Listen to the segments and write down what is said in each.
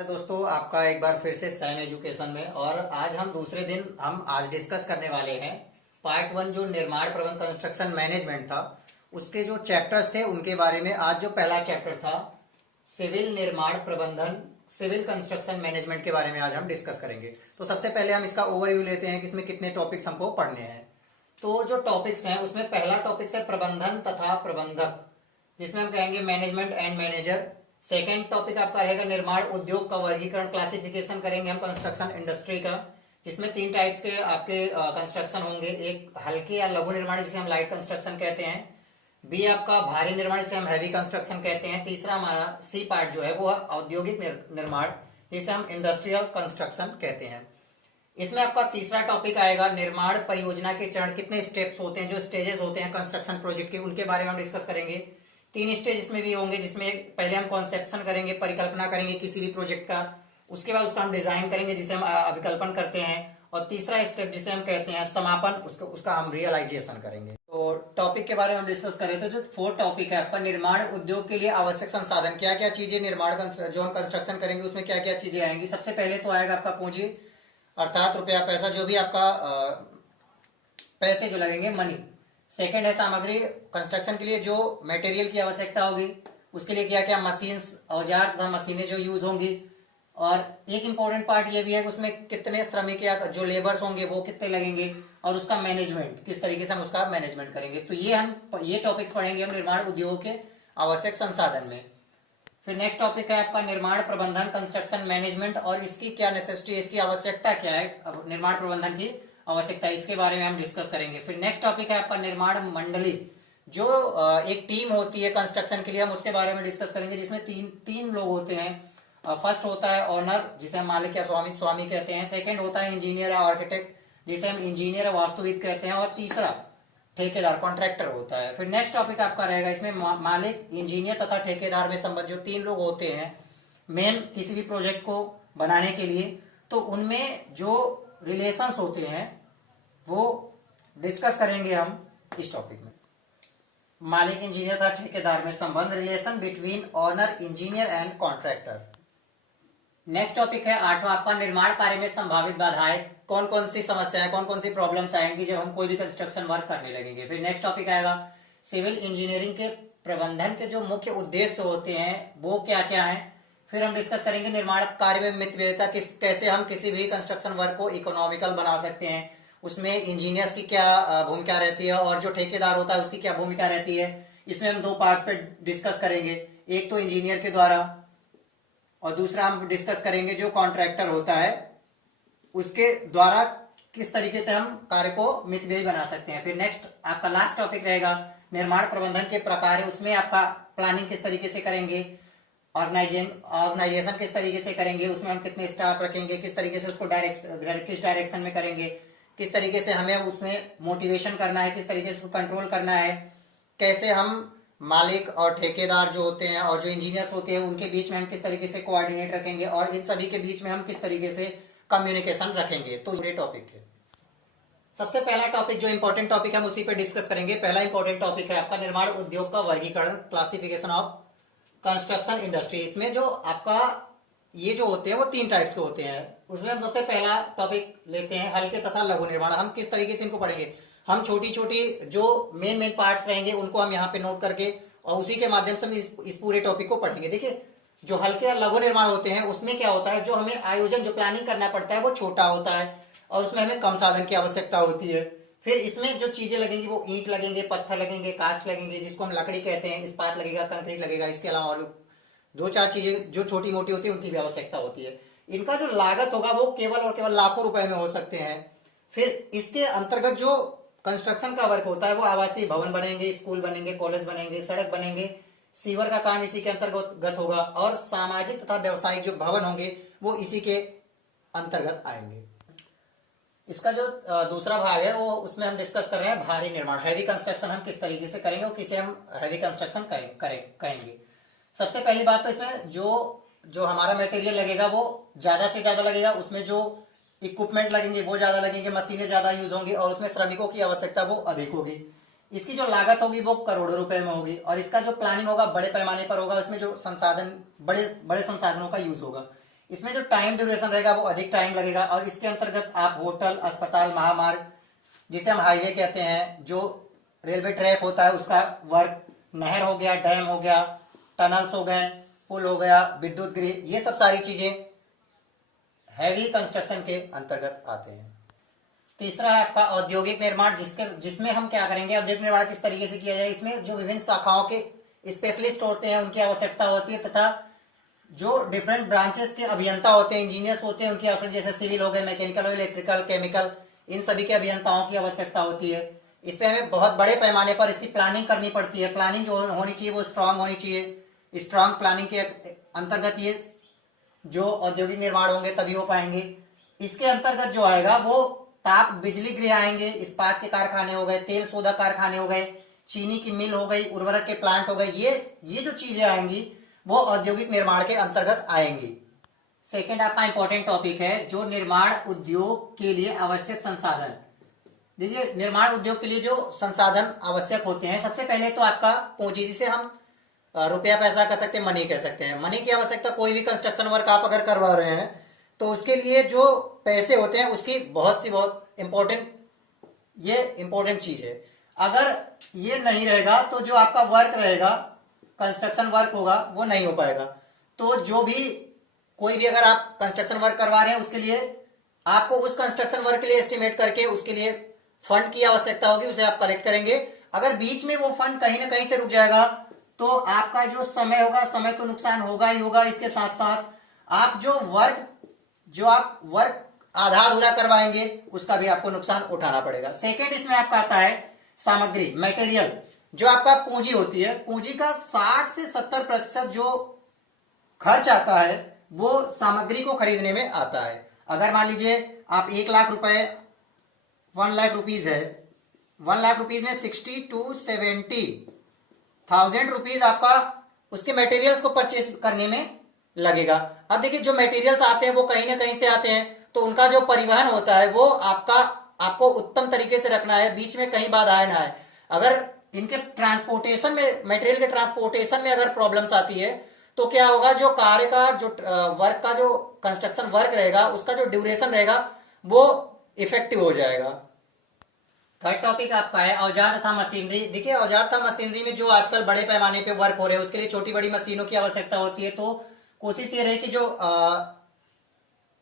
दोस्तों, आपका एक बार फिर से सैम एजुकेशन में। और आज हम दूसरे दिन हम आज डिस्कस करने वाले हैं पार्ट वन, जो निर्माण प्रबंधन कंस्ट्रक्शन मैनेजमेंट था, उसके जो चैप्टर्स थे उनके बारे में। आज जो पहला चैप्टर था सिविल निर्माण प्रबंधन, सिविल कंस्ट्रक्शन मैनेजमेंट के बारे में आज हम डिस्कस करेंगे। तो सबसे पहले हम इसका ओवरव्यू लेते हैं कि इसमें कितने टॉपिक्स हमको पढ़ने हैं। तो जो टॉपिक्स हैं उसमें पहला टॉपिक है प्रबंधन तथा प्रबंधक, जिसमें हम कहेंगे management and manager. Second topic आपका रहेगा निर्माण उद्योग का वर्गीकरण, क्लासिफिकेशन करेंगे हम कंस्ट्रक्शन इंडस्ट्री का, जिसमें तीन टाइप्स के आपके कंस्ट्रक्शन होंगे। एक हल्के या लघु निर्माण जिसे हम लाइट कंस्ट्रक्शन कहते हैं, बी आपका भारी निर्माण जिसे हम हैवी कंस्ट्रक्शन कहते हैं, तीसरा हमारा सी पार्ट जो है वो औद्योगिक निर्माण जिसे हम इंडस्ट्रियल कंस्ट्रक्शन कहते हैं। इसमें आपका तीसरा टॉपिक आएगा निर्माण परियोजना के चरण, कितने स्टेप्स होते हैं, जो स्टेजेस होते हैं कंस्ट्रक्शन प्रोजेक्ट के, उनके बारे में हम डिस्कस करेंगे। तीन स्टेज इसमें भी होंगे, जिसमें पहले हम कॉन्सेप्शन करेंगे, परिकल्पना करेंगे किसी भी प्रोजेक्ट का, उसके बाद उसका हम डिजाइन करेंगे जिसे हम अभिकल्पन करते हैं, और तीसरा स्टेप जिसे हम कहते हैं समापन, उसका हम रियलाइजेशन करेंगे। तो टॉपिक के बारे में हम डिस्कस करें तो जो फोर्थ टॉपिक है आपका निर्माण उद्योग के लिए आवश्यक संसाधन, क्या क्या चीजें निर्माण जो हम कंस्ट्रक्शन करेंगे उसमें क्या क्या चीजें आएंगी। सबसे पहले तो आएगा आपका पूंजी, अर्थात रुपया पैसा, जो भी आपका पैसे जो लगेंगे, मनी। सेकंड है सामग्री, कंस्ट्रक्शन के लिए जो मटेरियल की आवश्यकता होगी, उसके लिए क्या क्या मशीन्स, औजार तथा मशीनें जो यूज होंगी। और एक इंपॉर्टेंट पार्ट ये भी है कि उसमें कितने श्रमिक या जो लेबर्स होंगे वो कितने लगेंगे, और उसका मैनेजमेंट किस तरीके से हम उसका मैनेजमेंट करेंगे। तो ये टॉपिक्स पढ़ेंगे हम निर्माण उद्योग के आवश्यक संसाधन में। फिर नेक्स्ट टॉपिक है आपका निर्माण प्रबंधन कंस्ट्रक्शन मैनेजमेंट, और इसकी क्या नेसेसिटी, इसकी आवश्यकता क्या है, निर्माण प्रबंधन की आवश्यकता, इसके बारे में हम डिस्कस करेंगे। फिर नेक्स्ट टॉपिक है आपका निर्माण मंडली, जो एक टीम होती है कंस्ट्रक्शन के लिए, हम उसके बारे में डिस्कस करेंगे, जिसमें तीन लोग होते हैं। फर्स्ट होता है ओनर, जिसे हम मालिक या स्वामी कहते हैं। सेकंड होता है इंजीनियर या आर्किटेक्ट, जिसे हम इंजीनियर या वास्तुविद कहते हैं। और तीसरा ठेकेदार, कॉन्ट्रैक्टर होता है। फिर नेक्स्ट टॉपिक आपका रहेगा इसमें मालिक, इंजीनियर तथा ठेकेदार में संबंध, जो तीन लोग होते हैं मेन किसी भी प्रोजेक्ट को बनाने के लिए, तो उनमें जो रिलेशंस होते हैं वो डिस्कस करेंगे हम इस टॉपिक में। मालिक, इंजीनियर तथा ठेकेदार में संबंध, relation between owner, engineer and contractor. Next topic है आठवां आपका निर्माण कार्य में संभावित बाधाएं, कौन कौन सी समस्याएं, कौन कौन सी प्रॉब्लम्स आएंगी जब हम कोई भी कंस्ट्रक्शन वर्क करने लगेंगे। फिर नेक्स्ट टॉपिक आएगा सिविल इंजीनियरिंग के प्रबंधन के जो मुख्य उद्देश्य होते हैं वो क्या क्या है। फिर हम डिस्कस करेंगे निर्माण कार्य में मितव्ययिता, कैसे हम किसी भी कंस्ट्रक्शन वर्क को इकोनॉमिकल बना सकते हैं, उसमें इंजीनियर्स की क्या भूमिका रहती है, और जो ठेकेदार होता है उसकी क्या भूमिका रहती है। इसमें हम दो पार्ट्स पे डिस्कस करेंगे, एक तो इंजीनियर के द्वारा, और दूसरा हम डिस्कस करेंगे जो कॉन्ट्रैक्टर होता है उसके द्वारा किस तरीके से हम कार्य को मितव्ययी बना सकते हैं। फिर नेक्स्ट आपका लास्ट टॉपिक रहेगा निर्माण प्रबंधन के प्रकार, उसमें आपका प्लानिंग किस तरीके से करेंगे, ऑर्गेनाइजेशन किस तरीके से करेंगे, उसमें हम कितने स्टाफ रखेंगे, किस तरीके से उसको किस डायरेक्शन में करेंगे, किस तरीके से हमें उसमें मोटिवेशन करना है, किस तरीके से उसको कंट्रोल करना है, कैसे हम मालिक और ठेकेदार जो होते हैं और जो इंजीनियर्स होते हैं उनके बीच में हम किस तरीके से कोऑर्डिनेट रखेंगे, और इन सभी के बीच में हम किस तरीके से कम्युनिकेशन रखेंगे। तो ये टॉपिक है। सबसे पहला टॉपिक जो इंपॉर्टेंट टॉपिक हम उसी पे डिस्कस करेंगे। पहला इंपॉर्टेंट टॉपिक है आपका निर्माण उद्योग का वर्गीकरण, क्लासिफिकेशन ऑफ कंस्ट्रक्शन इंडस्ट्री। इसमें जो आपका ये जो होते हैं वो तीन टाइप्स के होते हैं। उसमें हम सबसे पहला टॉपिक लेते हैं हल्के तथा लघु निर्माण। हम किस तरीके से इनको पढ़ेंगे, हम छोटी छोटी जो मेन पार्ट्स रहेंगे उनको हम यहाँ पे नोट करके और उसी के माध्यम से हम इस पूरे टॉपिक को पढ़ेंगे। देखिए, जो हल्के या लघु निर्माण होते हैं उसमें क्या होता है, जो हमें आयोजन जो प्लानिंग करना पड़ता है वो छोटा होता है और उसमें हमें कम साधन की आवश्यकता होती है। फिर इसमें जो चीजें लगेंगी वो ईंट लगेंगे, पत्थर लगेंगे, कास्ट लगेंगे, जिसको हम लकड़ी कहते हैं, इस्पात लगेगा, कंक्रीट लगेगा। इसके अलावा और दो चार चीजें जो छोटी मोटी होती है उनकी भी आवश्यकता होती है। इनका जो लागत होगा वो केवल और केवल लाखों रुपए में हो सकते हैं। फिर इसके अंतर्गत जो कंस्ट्रक्शन का वर्क होता है वो आवासीय भवन बनेंगे, स्कूल बनेंगे, कॉलेज बनेंगे, सड़क बनेंगे, सीवर का काम इसी के अंतर्गत होगा, और सामाजिक तथा व्यवसायिक जो भवन होंगे वो इसी के अंतर्गत आएंगे। इसका जो दूसरा भाग है वो उसमें हम डिस्कस कर रहे हैं भारी निर्माण, हैवी कंस्ट्रक्शन हम किस तरीके से करेंगे और किसे हम हैवी कंस्ट्रक्शन कहेंगे। सबसे पहली बात तो इसमें जो हमारा मटेरियल लगेगा वो ज्यादा से ज्यादा लगेगा, उसमें जो इक्विपमेंट लगेंगे वो ज्यादा लगेंगे, मशीनें ज्यादा यूज होंगी, और उसमें श्रमिकों की आवश्यकता वो अधिक होगी। इसकी जो लागत होगी वो करोड़ों रुपए में होगी, और इसका जो प्लानिंग होगा बड़े पैमाने पर होगा, इसमें जो संसाधन बड़े बड़े संसाधनों का यूज होगा। इसमें जो टाइम ड्यूरेशन रहेगा वो अधिक टाइम लगेगा। और इसके अंतर्गत आप होटल, अस्पताल, महामार्ग, जिसे हम हाईवे कहते हैं, जो रेलवे ट्रैक होता है उसका वर्क, नहर हो गया, डैम हो गया, टनल्स हो गए, पुल हो गया, विद्युत गृह, ये सब सारी चीजें हैवी कंस्ट्रक्शन के अंतर्गत आते हैं। तीसरा है आपका औद्योगिक निर्माण, जिसमें हम क्या करेंगे, औद्योगिक निर्माण किस तरीके से किया जाए, इसमें जो विभिन्न शाखाओं के स्पेशलिस्ट होते हैं उनकी आवश्यकता होती है, तथा जो डिफरेंट ब्रांचेस के अभियंता होते हैं, इंजीनियर्स होते हैं, उनकी आवश्यकता, जैसे सिविल हो गए, मैकेनिकल हो, इलेक्ट्रिकल, केमिकल, इन सभी के अभियंताओं की आवश्यकता होती है। इसमें हमें बहुत बड़े पैमाने पर इसकी प्लानिंग करनी पड़ती है। प्लानिंग जो होनी चाहिए वो स्ट्रांग होनी चाहिए। स्ट्रांग प्लानिंग के अंतर्गत ये जो औद्योगिक निर्माण होंगे तभी हो पाएंगे। इसके अंतर्गत जो आएगा वो ताप बिजली गृह आएंगे, इस्पात के कारखाने हो गए, तेल सोदा कारखाने हो गए, चीनी की मिल हो गई, उर्वरक के प्लांट हो गए, ये जो चीजें आएंगी वो औद्योगिक निर्माण के अंतर्गत आएंगी। सेकेंड आपका इंपॉर्टेंट टॉपिक है जो निर्माण उद्योग के लिए आवश्यक संसाधन। देखिए, निर्माण उद्योग के लिए जो संसाधन आवश्यक होते हैं, सबसे पहले तो आपका पूंजी, जिसे हम रुपया पैसा कह सकते हैं, मनी कह सकते हैं। मनी की आवश्यकता, कोई भी कंस्ट्रक्शन वर्क आप अगर करवा रहे हैं तो उसके लिए जो पैसे होते हैं उसकी बहुत इंपॉर्टेंट चीज है। अगर ये नहीं रहेगा तो जो आपका वर्क रहेगा, कंस्ट्रक्शन वर्क होगा, वो नहीं हो पाएगा। तो जो भी कोई भी अगर आप कंस्ट्रक्शन वर्क करवा रहे हैं उसके लिए आपको उस कंस्ट्रक्शन वर्क के लिए एस्टिमेट करके उसके लिए फंड की आवश्यकता होगी, उसे आप कलेक्ट करेंगे। अगर बीच में वो फंड कहीं ना कहीं से रुक जाएगा तो आपका जो समय होगा, समय तो नुकसान होगा ही होगा। इसके साथ साथ आप जो आप वर्क आधा अधूरा करवाएंगे उसका भी आपको नुकसान उठाना पड़ेगा। सेकेंड इसमें आपका आता है सामग्री, मटेरियल। जो आपका पूंजी होती है, पूंजी का 60 से 70% जो खर्च आता है वो सामग्री को खरीदने में आता है। अगर मान लीजिए आप 1 लाख रुपए, 1 लाख रुपीज है, 1 लाख रुपीज में 60 to 70,000 रुपीज आपका उसके मटेरियल्स को परचेज करने में लगेगा। अब देखिए, जो मटेरियल्स आते हैं वो कहीं ना कहीं से आते हैं, तो उनका जो परिवहन होता है वो आपको उत्तम तरीके से रखना है, बीच में कहीं बाधाएं ना आए। अगर इनके ट्रांसपोर्टेशन में, मटेरियल के ट्रांसपोर्टेशन में अगर प्रॉब्लम्स आती है तो क्या होगा, जो कार्य का, जो वर्क का, जो कंस्ट्रक्शन वर्क रहेगा उसका जो ड्यूरेशन रहेगा वो इफेक्टिव हो जाएगा। थर्ड टॉपिक आपका है औजार तथा मशीनरी। देखिए, औजार तथा मशीनरी में जो आजकल बड़े पैमाने पे वर्क हो रहे हैं उसके लिए छोटी बड़ी मशीनों की आवश्यकता होती है। तो कोशिश ये रहे कि जो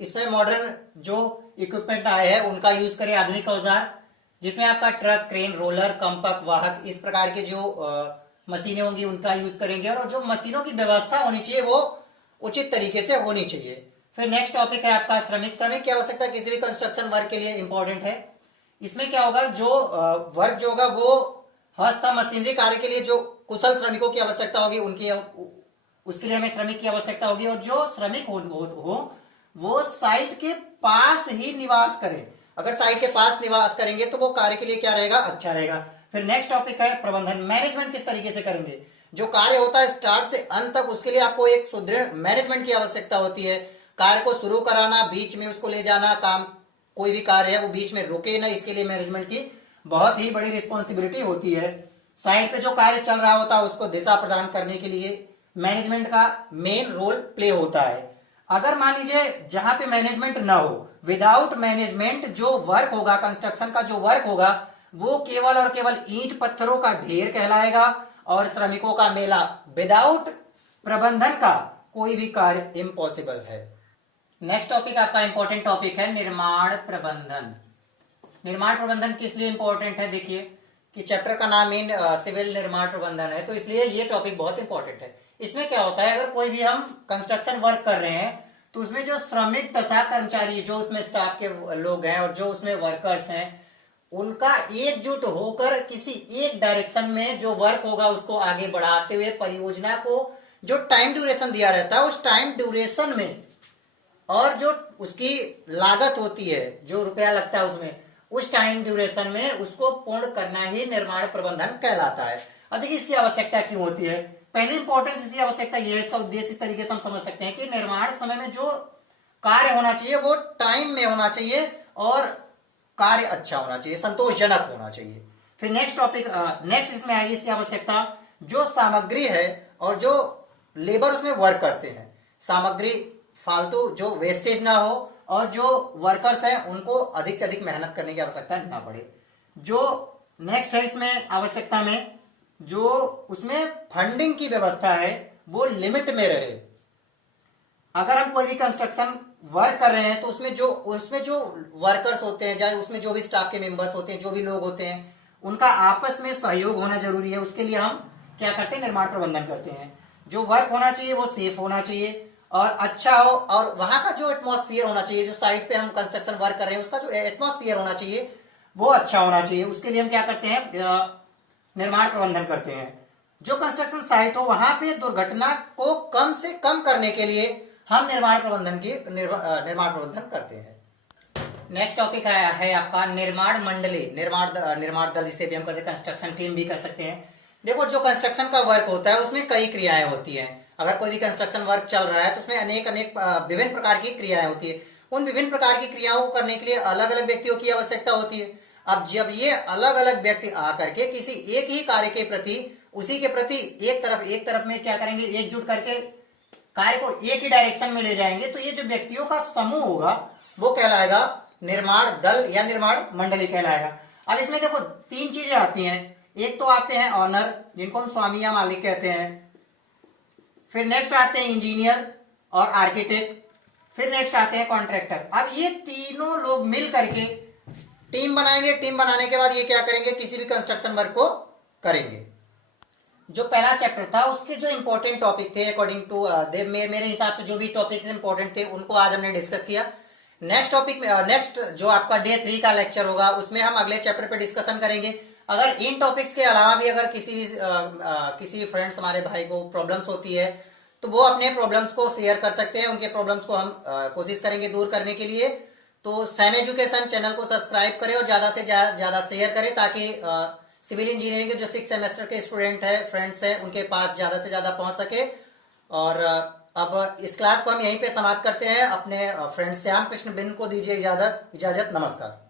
इसमें मॉडर्न जो इक्विपमेंट आए हैं उनका यूज करें, आधुनिक औजार, जिसमें आपका ट्रक, क्रेन, रोलर, कंपक, वाहक, इस प्रकार के जो मशीनें होंगी उनका यूज करेंगे। और जो मशीनों की व्यवस्था होनी चाहिए वो उचित तरीके से होनी चाहिए। फिर नेक्स्ट टॉपिक है आपका श्रमिक। श्रमिक की आवश्यकता किसी भी कंस्ट्रक्शन वर्क के लिए इंपॉर्टेंट है। इसमें क्या होगा, जो वर्क जो होगा वो हस्त मशीनरी कार्य के लिए जो कुशल श्रमिकों की आवश्यकता होगी उसके लिए हमें श्रमिक की आवश्यकता होगी। और जो श्रमिक हो वो साइट के पास ही निवास करें। अगर साइट के पास निवास करेंगे तो वो कार्य के लिए क्या रहेगा, अच्छा रहेगा। फिर नेक्स्ट टॉपिक है प्रबंधन। मैनेजमेंट किस तरीके से करेंगे, जो कार्य होता है स्टार्ट से अंत तक, उसके लिए आपको एक सुदृढ़ मैनेजमेंट की आवश्यकता होती है। कार्य को शुरू कराना, बीच में उसको ले जाना, काम कोई भी कार्य है वो बीच में रुके ना, इसके लिए मैनेजमेंट की बहुत ही बड़ी रिस्पॉन्सिबिलिटी होती है। साइट पे जो कार्य चल रहा होता है उसको दिशा प्रदान करने के लिए मैनेजमेंट का मेन रोल प्ले होता है। अगर मान लीजिए जहां पे मैनेजमेंट ना हो, विदाउट मैनेजमेंट जो वर्क होगा, कंस्ट्रक्शन का जो वर्क होगा वो केवल और केवल ईंट पत्थरों का ढेर कहलाएगा और श्रमिकों का मेला। विदाउट प्रबंधन का कोई भी कार्य इम्पॉसिबल है। नेक्स्ट टॉपिक आपका इंपॉर्टेंट टॉपिक है निर्माण प्रबंधन। निर्माण प्रबंधन किस लिए इंपॉर्टेंट है, देखिए कि चैप्टर का नाम इन सिविल निर्माण प्रबंधन है, तो इसलिए ये टॉपिक बहुत इंपॉर्टेंट है। इसमें क्या होता है, अगर कोई भी हम कंस्ट्रक्शन वर्क कर रहे हैं तो उसमें जो श्रमिक तथा कर्मचारी, जो उसमें स्टाफ के लोग हैं और जो उसमें वर्कर्स हैं, उनका एकजुट होकर किसी एक डायरेक्शन में जो वर्क होगा उसको आगे बढ़ाते हुए परियोजना को जो टाइम ड्यूरेशन दिया रहता है उस टाइम ड्यूरेशन में, और जो उसकी लागत होती है, जो रुपया लगता है उसमें, उस टाइम ड्यूरेशन में उसको पूर्ण करना ही निर्माण प्रबंधन कहलाता है। अब देखिए इसकी आवश्यकता क्यों होती है। पहली इंपॉर्टेंस इसकी आवश्यकता यह है, इसका उद्देश्य इस तरीके से हम समझ सकते हैं कि निर्माण समय में जो कार्य होना चाहिए वो टाइम में होना चाहिए और कार्य अच्छा होना चाहिए, संतोषजनक होना चाहिए। फिर नेक्स्ट इसमें आएगी इसकी आवश्यकता, जो सामग्री है और जो लेबर उसमें वर्क करते हैं, सामग्री फालतू जो वेस्टेज ना हो और जो वर्कर्स हैं उनको अधिक से अधिक मेहनत करने की आवश्यकता ना पड़े। जो नेक्स्ट है इसमें आवश्यकता में, जो उसमें फंडिंग की व्यवस्था है वो लिमिट में रहे। अगर हम कोई भी कंस्ट्रक्शन वर्क कर रहे हैं तो उसमें जो वर्कर्स होते हैं, चाहे उसमें जो भी स्टाफ के मेंबर्स होते हैं, जो भी लोग होते हैं, उनका आपस में सहयोग होना जरूरी है। उसके लिए हम क्या करते हैं, निर्माण प्रबंधन करते हैं। जो वर्क होना चाहिए वो सेफ होना चाहिए और अच्छा हो, और वहां का जो एटमॉस्फेयर होना चाहिए, जो साइट पे हम कंस्ट्रक्शन वर्क कर रहे हैं उसका जो एटमॉस्फेयर होना चाहिए वो अच्छा होना चाहिए। उसके लिए हम क्या करते हैं, निर्माण प्रबंधन करते हैं। जो कंस्ट्रक्शन साइट हो वहां पे दुर्घटना को कम से कम करने के लिए हम निर्माण प्रबंधन करते हैं। नेक्स्ट टॉपिक है आपका निर्माण मंडली, निर्माण दल, जिसे भी हम कहते हैं कंस्ट्रक्शन टीम भी कर सकते हैं। देखो, जो कंस्ट्रक्शन का वर्क होता है उसमें कई क्रियाएं होती हैं। अगर कोई भी कंस्ट्रक्शन वर्क चल रहा है तो उसमें अनेक विभिन्न प्रकार की क्रियाएं होती है। उन विभिन्न प्रकार की क्रियाओं को करने के लिए अलग अलग व्यक्तियों की आवश्यकता होती है। अब जब ये अलग अलग व्यक्ति आकर के किसी एक ही कार्य के प्रति, उसी के प्रति एक तरफ में क्या करेंगे, एकजुट करके कार्य को एक ही डायरेक्शन में ले जाएंगे, तो ये जो व्यक्तियों का समूह होगा वो कहलाएगा निर्माण दल या निर्माण मंडली कहलाएगा। अब इसमें देखो 3 चीजें आती हैं। एक तो आते हैं ऑनर, जिनको हम स्वामी या मालिक कहते हैं। फिर नेक्स्ट आते हैं इंजीनियर और आर्किटेक्ट। फिर नेक्स्ट आते हैं कॉन्ट्रैक्टर। अब ये तीनों लोग मिल करके टीम बनाएंगे। टीम बनाने के बाद ये क्या करेंगे, किसी भी कंस्ट्रक्शन वर्क को करेंगे। जो पहला चैप्टर था उसके जो इंपॉर्टेंट टॉपिक थे, अकॉर्डिंग टू मेरे हिसाब से जो भी टॉपिक इंपॉर्टेंट थे उनको आज हमने डिस्कस किया। नेक्स्ट जो आपका डे 3 का लेक्चर होगा उसमें हम अगले चैप्टर पे डिस्कशन करेंगे। अगर इन टॉपिक्स के अलावा भी अगर किसी फ्रेंड्स, हमारे भाई को प्रॉब्लम्स होती है तो वो अपने प्रॉब्लम्स को शेयर कर सकते हैं। उनके प्रॉब्लम्स को हम कोशिश करेंगे दूर करने के लिए। तो सैम एजुकेशन चैनल को सब्सक्राइब करें और ज्यादा से ज्यादा शेयर करें, ताकि सिविल इंजीनियरिंग के जो 6 सेमेस्टर के स्टूडेंट है, फ्रेंड्स है, उनके पास ज्यादा से ज्यादा पहुंच सके। और अब इस क्लास को हम यहीं पे समाप्त करते हैं। अपने फ्रेंड श्याम कृष्ण बिन को दीजिए इजाजत। नमस्कार।